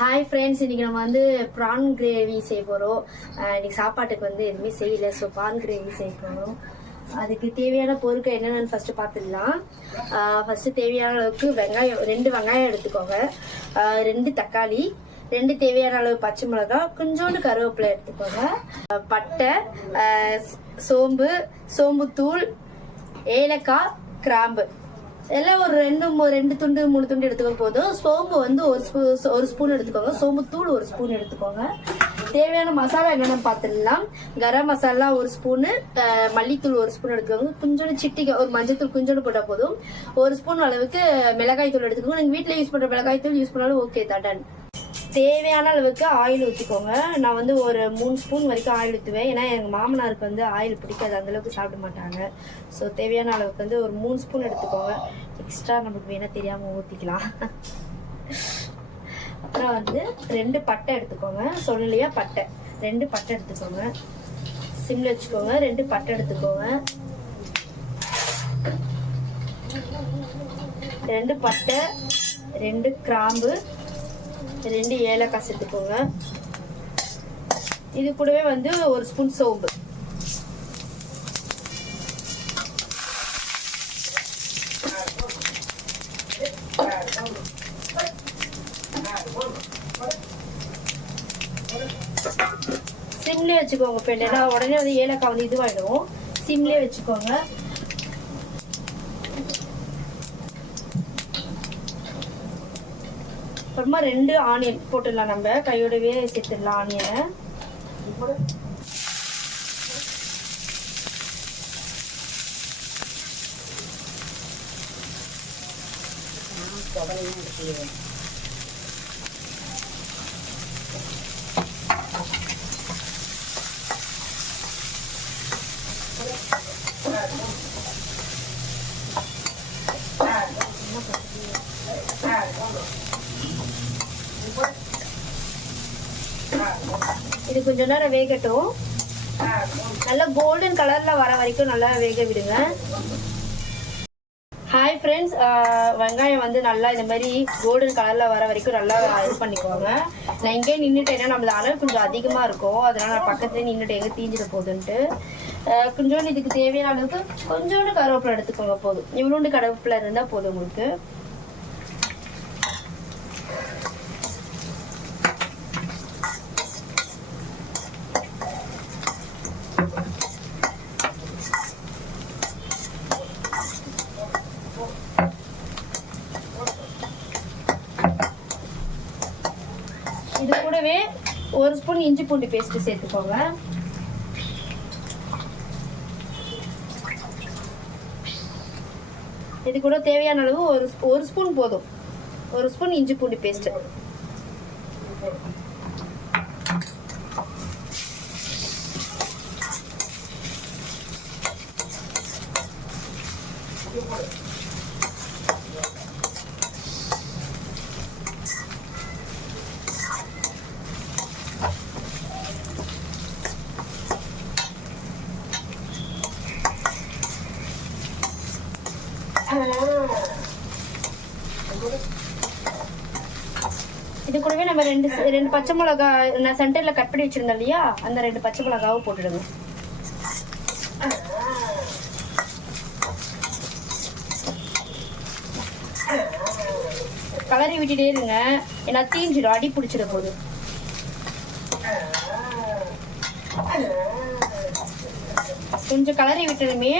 Hi friends, இன்னைக்கு நம்ம வந்து ப்ரான் கிரேவி செய்ய போகிறோம். இன்னைக்கு சாப்பாட்டுக்கு வந்து எதுவுமே செய்யலை, ஸோ ப்ரான் கிரேவி செய்ய போகிறோம். அதுக்கு தேவையான பொருட்கள் என்னென்னு ஃபஸ்ட்டு பார்த்துடலாம். ஃபஸ்ட்டு தேவையான அளவுக்கு வெங்காயம், 2 வெங்காயம் எடுத்துக்கோங்க, 2 தக்காளி, 2 தேவையான அளவு பச்சை மிளகாய், கொஞ்சோண்டு கருவேப்பிலை எடுத்துக்கோங்க, பட்டை, சோம்புத்தூள், ஏலக்காய், கிராம்பு எல்லாம் ஒரு 2 துண்டு 3 துண்டு எடுத்துக்க போதும். சோம்பு வந்து ஒரு ஸ்பூன் எடுத்துக்கோங்க, சோம்பு தூள் 1 ஸ்பூன் எடுத்துக்கோங்க. தேவையான மசாலா என்னென்னு பார்த்துடலாம். கரம் மசாலா 1 ஸ்பூனு, மல்லித்தூள் 1 ஸ்பூன் எடுத்துக்கோங்க, கொஞ்சோண்டு சிட்டிகை ஒரு மஞ்சள் தூள் கொஞ்சோண்டு போட்டால் போதும். 1 ஸ்பூன் அளவுக்கு மிளகாய் தூள் எடுத்துக்கோங்க. நீங்கள் வீட்டில் யூஸ் பண்ணுற மிளகாய் தூள் யூஸ் பண்ணாலும் ஓகே தான், டன். தேவையான அளவுக்கு ஆயில் ஊற்றிக்கோங்க. நான் வந்து ஒரு 3 ஸ்பூன் வரைக்கும் ஆயில் ஊற்றுவேன், ஏன்னா எங்கள் மாமனாருக்கு வந்து ஆயில் பிடிக்காது, அந்தளவுக்கு சாப்பிட மாட்டாங்க. ஸோ தேவையான அளவுக்கு வந்து ஒரு 3 ஸ்பூன் எடுத்துக்கோங்க. எக்ஸ்ட்ரா நமக்கு வேணால் தெரியாமல் ஊற்றிக்கலாம். அப்புறம் வந்து 2 பட்டை எடுத்துக்கோங்க, சொல்லலையா பட்டை, 2 பட்டை எடுத்துக்கோங்க, சிம்மில் வச்சுக்கோங்க. 2 பட்டை எடுத்துக்கோங்க, 2 பட்டை, 2 கிராம்பு, 2 ஏலக்காய் சேர்த்துக்கோங்க. இது கூடவே வந்து 1 ஸ்பூன் சோம்பு. சிம்லேயே வச்சுக்கோங்க ஃப்ரெண்ட், ஏன்னா உடனே வந்து ஏலக்காய் வந்து இதுவாயிடும். சிம்லேயே வச்சுக்கோங்க. அப்புறமா 2 ஆனியன் போட்டுடலாம், நம்ம கையோடவே சேர்த்துடலாம் ஆனியனை. இது கொஞ்ச நேரம் வேகட்டும். நல்லா கோல்டன் கலர்ல வர வரைக்கும் நல்லா வேக விடுங்க. ஹாய் ஃப்ரெண்ட்ஸ், வெங்காயம் வந்து நல்லா இந்த மாதிரி கோல்டன் கலர்ல வர வரைக்கும் நல்லா இது பண்ணிக்கோங்க. நான் இங்கே நின்றுட்டேன்னா நம்மளது அளவு கொஞ்சம் அதிகமாக இருக்கும், அதனால நான் பக்கத்துலேயே நின்றுட்டு எங்கே தீஞ்சிட போகுதுன்ட்டு. கொஞ்சோண்டு இதுக்கு தேவையான அளவுக்கு கொஞ்சோண்டு கருவேப்பிலை எடுத்துக்கோங்க, போதும். இவ்வளோண்டு கருவேப்பிலை இருந்தால் போதும் உங்களுக்கு. இது கூடவே 1 ஸ்பூன் இஞ்சி பூண்டு பேஸ்ட் சேர்த்துக்கோங்க. இது கூட தேவையான அளவு ஒரு ஸ்பூன் போதும், 1 ஸ்பூன் இஞ்சி பூண்டு பேஸ்ட். இது கூடவே நம்ம 2 பச்சை மிளகாய் நான் சென்டர்ல கட் பண்ணி வச்சிருந்தேன் இல்லையா, அந்த 2 பச்சை மிளகாவும் போட்டுடுங்க. கலரி விட்டுட்டே இருங்க, ஏன்னா தீஞ்சிடும், அடி பிடிச்சிட போகுது. கொஞ்சம் கலரி விட்டதுமே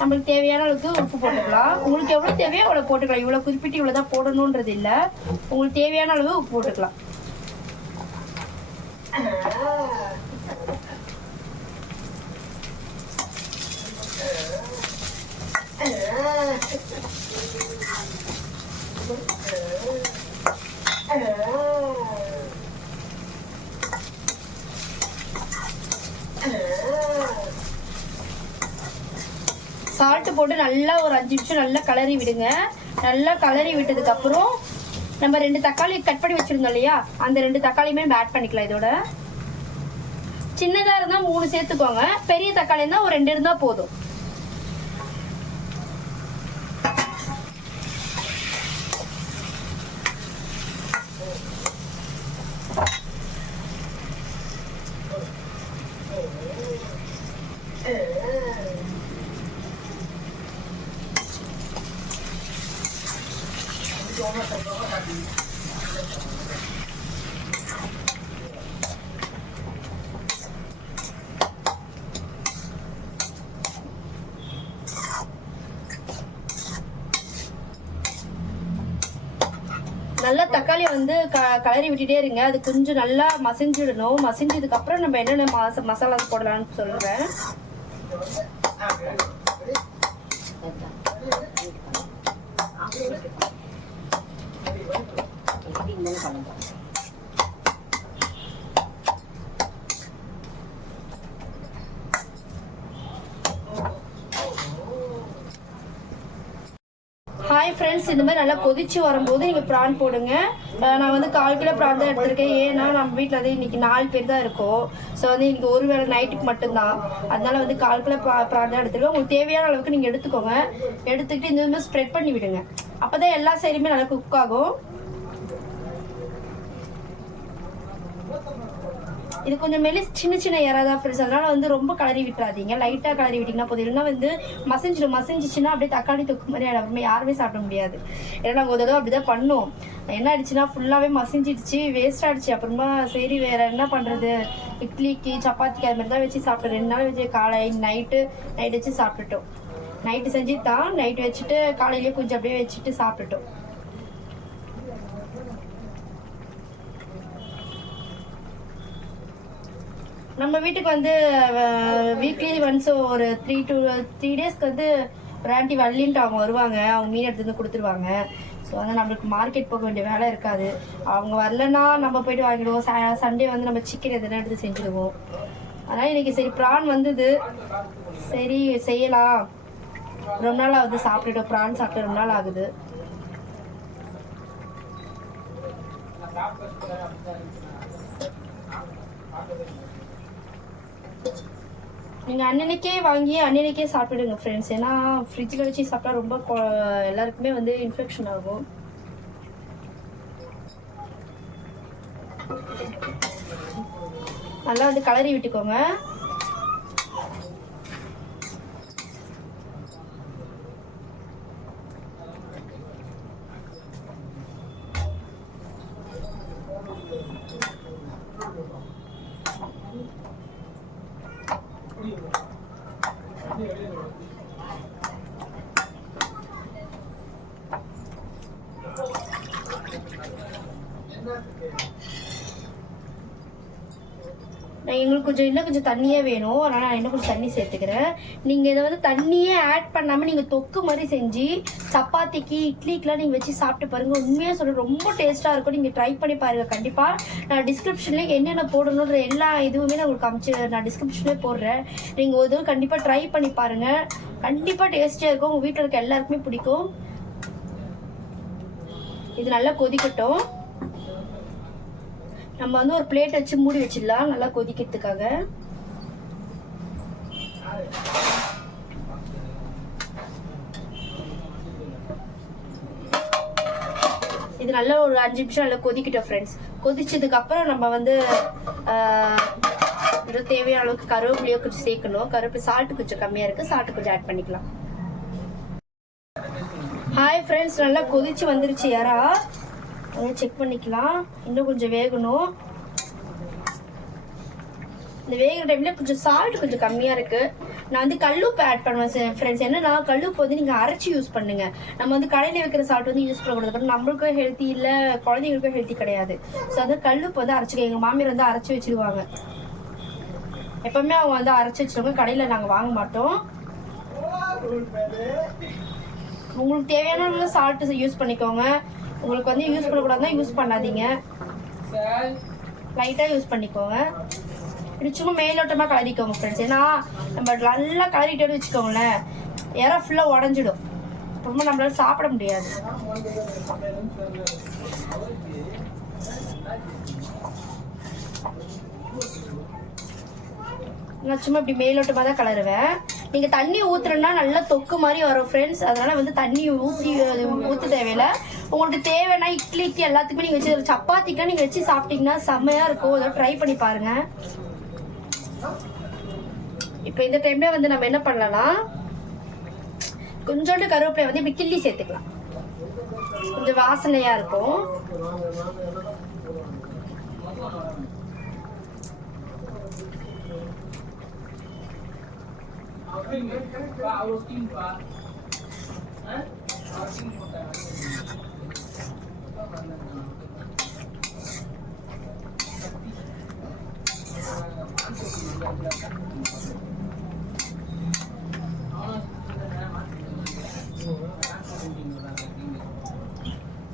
நம்மளுக்கு தேவையான அளவுக்கு உப்பு போட்டுக்கலாம். உங்களுக்கு எவ்வளோ தேவையோ அவ்வளோ போட்டுக்கலாம், இவ்வளோ குறிப்பிட்டு இவ்வளோ தான் போடணுன்றது இல்லை, உங்களுக்கு தேவையான அளவு உப்பு போட்டுக்கலாம். சால்ட் போட்டு நல்லா ஒரு 5 நிமிஷம் நல்லா கலரி விடுங்க. நல்லா கலரி விட்டதுக்கு அப்புறம் நம்ம 2 தக்காளி கட் பண்ணி வச்சிருந்தோம் இல்லையா, அந்த 2 தக்காளியுமே ஆட் பண்ணிக்கலாம். இதோட சின்னதா இருந்தா 3 சேர்த்துக்கோங்க, பெரிய தக்காளி இருந்தா ஒரு 2 இருந்தா போதும். வந்து கலரி விட்டுட்டே இருங்க. அது கொஞ்சம் நல்லா மசிஞ்சிடணும். மசிஞ்சதுக்கு அப்புறம் நம்ம என்னென்ன மசாலா போடலாம்னு சொல்றேன். ஹாய் ஃப்ரெண்ட்ஸ், இந்த மாதிரி நல்லா கொதிச்சு வரும்போது நீங்கள் ப்ரான் போடுங்க. நான் வந்து 1/4 கிலோ ப்ரான் தான் எடுத்திருக்கேன். ஏன்னா நம்ம வீட்டில் வந்து இன்னைக்கு 4 பேர் தான் இருக்கோம். ஸோ வந்து இன்னைக்கு ஒரு வேளை நைட்டுக்கு மட்டும்தான். அதனால வந்து 1/4 கிலோ ப்ரான் தான் எடுத்துருக்கேன். உங்களுக்கு தேவையான அளவுக்கு நீங்கள் எடுத்துக்கோங்க. எடுத்துக்கிட்டு இந்த மாதிரி ஸ்ப்ரெட் பண்ணி விடுங்க. அப்போ தான் எல்லா சைடுமே நல்லா குக் ஆகும். இது கொஞ்சம் சின்ன சின்ன இறாதா ஃப்ரெண்ட்ஸ், அதனால வந்து ரொம்ப கலரி விட்டுறாதீங்க. லைட்டாக கலரி விட்டிங்கன்னா போதும். இல்லைன்னா வந்து மசிஞ்சிச்சுன்னா அப்படியே தக்காளி தொக்கு மாதிரி அப்புறமே யாருமே சாப்பிட முடியாது. ஏன்னா நாங்கள் ஒரு தடவை அப்படிதான் பண்ணோம். என்ன ஆயிடுச்சுன்னா ஃபுல்லாகவே மசிஞ்சிடுச்சு, வேஸ்ட் ஆகிடுச்சு. அப்புறமா சரி வேற என்ன பண்ணுறது, இட்லிக்கு சப்பாத்திக்கு அது மாதிரி தான் வச்சு சாப்பிட்டோம். 2 நாள் வச்சு காலை நைட்டு வச்சு சாப்பிட்டுட்டோம். நைட்டு செஞ்சு தான் நைட்டு வச்சுட்டு காலையிலேயே கொஞ்சம் அப்படியே வச்சுட்டு சாப்பிட்டுட்டோம். நம்ம வீட்டுக்கு வந்து வீக்லி ஒன்ஸ் ஒரு 3 டேஸ்க்கு வந்து ஒரு ஆண்டி வள்ளின்ட்டு அவங்க வருவாங்க. அவங்க மீன் எடுத்து வந்து கொடுத்துருவாங்க. ஸோ வந்து நம்மளுக்கு மார்க்கெட் போக வேண்டிய வேலை இருக்காது. அவங்க வரலன்னா நம்ம போயிட்டு வாங்கிடுவோம். சண்டே வந்து நம்ம சிக்கன் எதுனா எடுத்து செஞ்சுடுவோம். அதனால் இன்னைக்கு சரி ப்ரான் வந்தது, சரி செய்யலாம். ரொம்ப நாள் ஆகுது சாப்பிட்டுட்டோம். ப்ரான் சாப்பிட்டு ரொம்ப நாள் ஆகுது. நீங்கள் அன்னன்னைக்கே வாங்கி அன்னன்னைக்கே சாப்பிடுங்க ஃப்ரெண்ட்ஸ். ஏன்னா ஃப்ரிட்ஜில் வச்சு சாப்பிட்டா ரொம்ப எல்லாருக்குமே வந்து இன்ஃபெக்ஷன் ஆகும். நல்லா வந்து கலரி விட்டுக்கோங்க. எங்களுக்கு இன்னும் கொஞ்சம் தண்ணியே வேணும். அதனால் நான் இன்னும் கொஞ்சம் தண்ணி சேர்த்துக்கிறேன். நீங்கள் இதை வந்து தண்ணியே ஆட் பண்ணாமல் நீங்கள் தொக்கு மாதிரி செஞ்சு சப்பாத்திக்கு இட்லிக்கெலாம் நீங்கள் வச்சு சாப்பிட்டு பாருங்கள். உண்மையாக சொல்ல ரொம்ப டேஸ்ட்டாக இருக்கும். நீங்கள் ட்ரை பண்ணி பாருங்கள். கண்டிப்பாக நான் டிஸ்கிரிப்ஷனில் என்னென்ன போடணுன்ற எல்லா இதுவுமே நான் உங்களுக்கு நான் டிஸ்கிரிப்ஷன்லேயே போடுறேன். நீங்கள் ஒரு தடவை கண்டிப்பாக ட்ரை பண்ணி பாருங்கள். கண்டிப்பாக டேஸ்டியாக இருக்கும். உங்கள் வீட்டில் இருக்க எல்லாருக்குமே பிடிக்கும். இது நல்லா கொதிக்கட்டும். நம்ம வந்து ஒரு பிளேட் வச்சு மூடி வச்சிடலாம் நல்லா கொதிக்கிறதுக்காக. இது நல்லா ஒரு 5 நிமிஷம் நல்லா கொதிக்கிட்டோம் ஃப்ரெண்ட்ஸ். கொதிச்சதுக்கு அப்புறம் நம்ம வந்து தேவையான அளவுக்கு கருவேப்பிலையோ கொஞ்சம் சேர்க்கணும். கருவேப்பிலை சால்ட் கொஞ்சம் கம்மியா இருக்கு, சால்ட் கொஞ்சம் ஆட் பண்ணிக்கலாம். ஹாய் ஃப்ரெண்ட்ஸ், நல்லா கொதிச்சு வந்துருச்சு. யாரா அதை செக் பண்ணிக்கலாம். இன்னும் கொஞ்சம் வேகணும். இந்த வேகிற டைம்ல கொஞ்சம் சால்ட் கொஞ்சம் கம்மியா இருக்கு. நான் வந்து கல்லுப்பு ஆட் பண்ணுவேன் ஃப்ரெண்ட்ஸ். என்னன்னா கல்லுப்பு வந்து நீங்க அரைச்சி யூஸ் பண்ணுங்க. நம்ம வந்து கடையில வைக்கிற சால்ட் வந்து யூஸ் பண்ணக்கூடாது. நம்மளுக்கும் ஹெல்த்தி இல்ல, குழந்தைங்களுக்கும் ஹெல்த்தி கிடையாது. ஸோ வந்து கல்லுப்பு வந்து அரைச்சிக்க. எங்க மாமியார் வந்து அரைச்சி வச்சிருவாங்க. எப்பவுமே அவங்க வந்து அரைச்சி வச்சிருவாங்க. கடையில நாங்க வாங்க மாட்டோம். உங்களுக்கு தேவையான சால்ட் யூஸ் பண்ணிக்கோங்க. உங்களுக்கு வந்து யூஸ் பண்ணக்கூடாதுன்னா யூஸ் பண்ணாதீங்க. லைட்டாக யூஸ் பண்ணிக்கோங்க. இது சும்மா மேலோட்டமாக கலரிக்கோங்க ஃப்ரெண்ட்ஸ். ஏன்னா நம்ம நல்லா கலரிட்டோன்னு வச்சுக்கோங்களேன், இறை ஃபுல்லாக உடஞ்சிடும். ரொம்ப நம்மளால சாப்பிட முடியாது. நான் சும்மா இப்படி மேலோட்டமாக தான் கலருவேன். நீங்கள் தண்ணி ஊற்றுறேன்னா நல்லா தொக்கு மாதிரி வரும் ஃப்ரெண்ட்ஸ். அதனால வந்து தண்ணி ஊற்ற தேவையில்லை. உங்களுக்கு தேவைன்னா இட்லிக்கு எல்லாத்துக்குமே நீங்கள் வச்சு சப்பாத்திக்கெலாம் நீங்கள் வச்சு சாப்பிட்டீங்கன்னா செம்மையாக இருக்கும். அதை ட்ரை பண்ணி பாருங்க. இப்போ இந்த டைம்ல வந்து நம்ம என்ன பண்ணலாம், கொஞ்சோண்டு கருவேப்பிலை வந்து இப்படி கிள்ளி சேர்த்துக்கலாம். கொஞ்சம் வாசனையா இருக்கும்.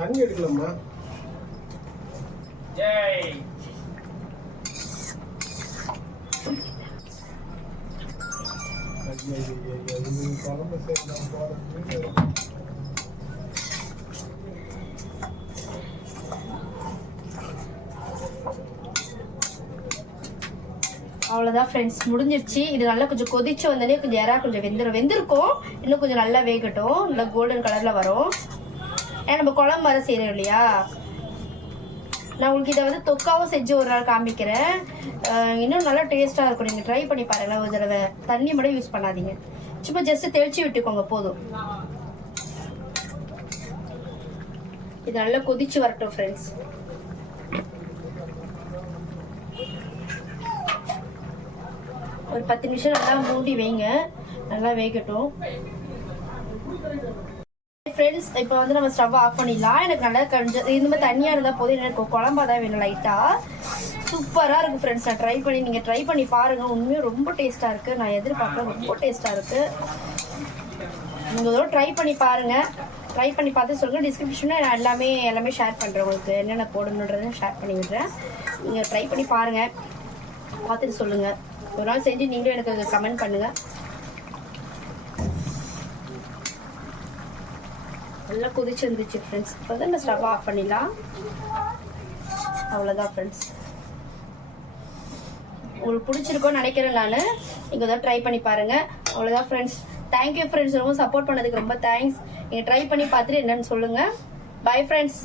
தண்ணி எடுக்கலாமா? அவ்வளோதான் ஃப்ரெண்ட்ஸ், முடிஞ்சிருச்சு. இது நல்லா கொஞ்சம் கொதிச்சு வந்தாலே கொஞ்சம் இறா கொஞ்சம் வெந்திருக்கும். இன்னும் கொஞ்சம் நல்லா வேகட்டும், நல்லா கோல்டன் கலரில் வரும். ஏன்னா நம்ம குழம்பு வர செய்கிறோம் இல்லையா. நான் உங்களுக்கு இதை வந்து தொக்காவும் செஞ்சு ஒரு நாள் காமிக்கிறேன். இன்னும் நல்லா டேஸ்ட்டாக இருக்கும். நீங்கள் ட்ரை பண்ணி பாருங்களேன் ஒரு தடவை. தண்ணி மட்டும் யூஸ் பண்ணாதீங்க, சும்மா ஜஸ்ட் தெளிச்சு விட்டுக்கோங்க போதும். இது நல்லா கொதிச்சு வரட்டும் ஃப்ரெண்ட்ஸ். ஒரு 10 நிமிஷம் நல்லா மூடி வைங்க, நல்லா வேகட்டும் ஃப்ரெண்ட்ஸ். இப்போ வந்து நம்ம ஸ்டவ் ஆஃப் பண்ணிடலாம். எனக்கு நல்லா இந்த மாதிரி தண்ணியாக இருந்தால் போதும், எனக்கு குழம்பா தான் வேணும் லைட்டாக. சூப்பராக இருக்குது ஃப்ரெண்ட்ஸ். நீங்கள் ட்ரை பண்ணி பாருங்கள். உண்மையும் ரொம்ப டேஸ்ட்டாக இருக்குது. நான் எதிர்பார்க்குறேன், ரொம்ப டேஸ்ட்டாக இருக்குது. நீங்கள் இதோட ட்ரை பண்ணி பாருங்கள். ட்ரை பண்ணி பார்த்து சொல்லுங்கள். டிஸ்கிரிப்ஷனில் நான் எல்லாமே ஷேர் பண்ணுறேன். உங்களுக்கு என்னென்ன போடணுன்றதை ஷேர் பண்ணி விடுறேன். நீங்கள் ட்ரை பண்ணி பாருங்கள், பார்த்துட்டு சொல்லுங்கள். ஒரு நாள் செஞ்சு நீங்களும் எனக்கு கமெண்ட் பண்ணுங்கள். நல்லா கொதிச்சு வந்துச்சு ஃப்ரெண்ட்ஸ். இப்போ தான் இந்த ஸ்டவ் ஆஃப் பண்ணிடலாம். அவ்வளோதான் ஃப்ரெண்ட்ஸ். உங்களுக்கு பிடிச்சிருக்கோன்னு நினைக்கிறேன் நான். நீங்கள் தான் ட்ரை பண்ணி பாருங்கள். அவ்வளோதான் ஃப்ரெண்ட்ஸ். Thank you friends. ரொம்ப சப்போர்ட் பண்ணதுக்கு ரொம்ப தேங்க்ஸ். நீங்கள் ட்ரை பண்ணி பார்த்துட்டு என்னன்னு சொல்லுங்கள். Bye friends.